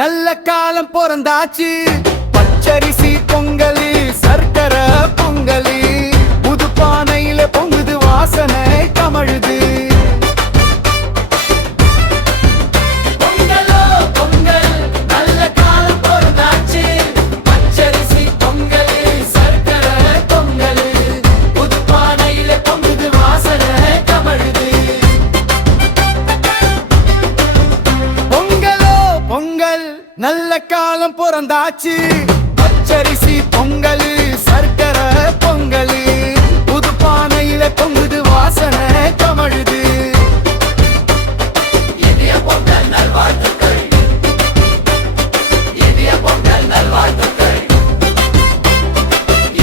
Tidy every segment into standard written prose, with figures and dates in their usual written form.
நல்ல காலம் பிறந்தாச்சு. பச்சரிசி பொங்கலு, சர்க்கரை பொங்கலு, புது பானையில பொங்குது வாசனை கமழுது. நல்ல காலம் பிறந்தாச்சு. பச்சரிசி பொங்கலு, சர்க்கரை பொங்கலு, புது பானையில பொங்குது வாசனை கமழுது. இனிய பொங்கல் நல்வாழ்த்துக்கள், இனிய பொங்கல் நல்வாழ்த்துக்கள்,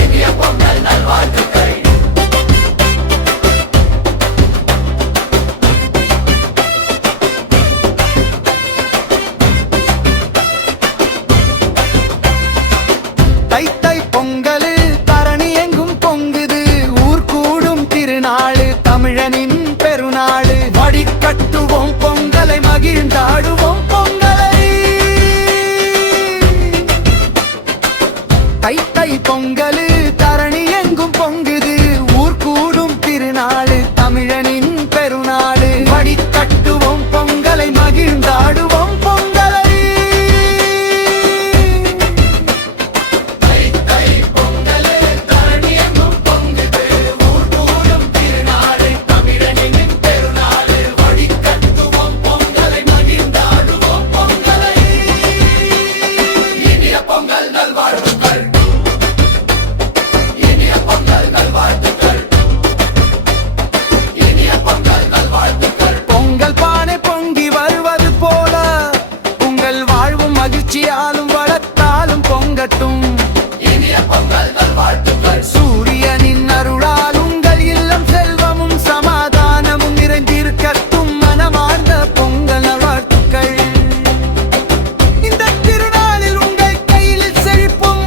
இனிய பொங்கல் நல்வாழ்த்துக்கள். தை தை பொங்கலு, தரணி எங்கும் பொங்குது, ஊர் கூடும் திருநாளு, தமிழனின் பெருநாளு. வடிகட்டுவோம் பொங்கலை, மகிழ்ந்தாடுவோம் பொங்கலை. தை தை பொங்கலு, தரணி எங்கும் பொங்குது, ஊர் கூடும் திருநாளு, தமிழனின் பெருநாளு. வடிகட்டுவோம் பொங்கலை, மகிழ்ந்தாடுவோம் பொங்கலை. மகிழ்ச்சியாலும் வளத்தாலும் பொங்கட்டும். இனிய பொங்கல் நல்வாழ்த்துக்கள். சூரியனின் அருளால் உங்கள் இல்லம் செல்வமும் சமாதானமும் நிறைந்திருக்கட்டும். மனமார்ந்த பொங்கல் நல்வாழ்த்துக்கள். இந்த திருநாளில் உங்கள் கையில் செழிப்பும்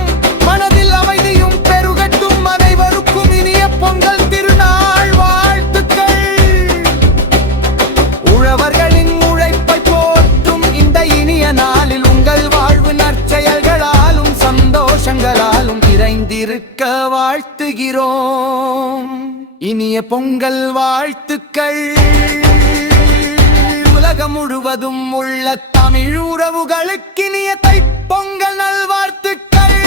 மனதில் அமைதியும் பெருகட்டும். அனைவருக்கும் இனிய பொங்கல் திருநாள் வாழ்த்துக்கள். உழவர்களின் உழைப்பை போற்றும் இந்த இனிய நாளில் உங்கள் வாழ்வு நற்செயல்களாலும் சந்தோஷங்களாலும் நிறைந்திருக்க வாழ்த்துகிறோம். இனிய பொங்கல் வாழ்த்துக்கள். உலகம் முழுவதும் உள்ள தமிழ் உறவுகளுக்கு இனிய தைப்பொங்கல் நல்வாழ்த்துக்கள்.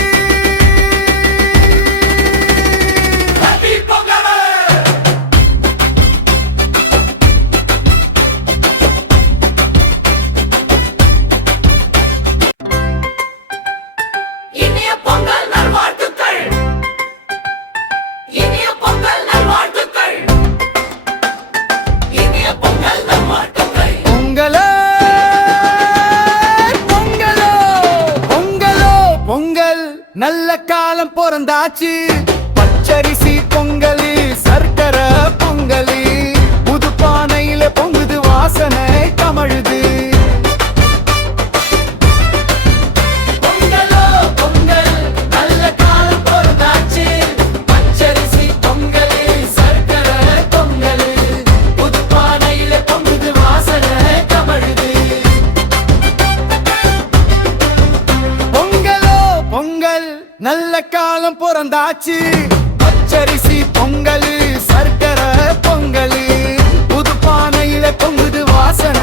நல்ல காலம் பிறந்தாச்சு. பச்சரிசி பொங்கலு, சர்க்கரை பொங்கலு, புது பானையில பொங்குது வாசனை கமழுது. பொங்கலோ பொங்கல், நல்ல காலம் பிறந்தாச்சு. பச்சரிசி பொங்கலு, சர்க்கரை பொங்கலு, புது பானையில பொங்குது வாசனை கமழுது. பொங்கல் நல்ல காலம் பிறந்தாச்சு. பச்சரிசி பொங்கலு, சர்க்கரை பொங்கலு, புது பானையில பொங்குது வாசனை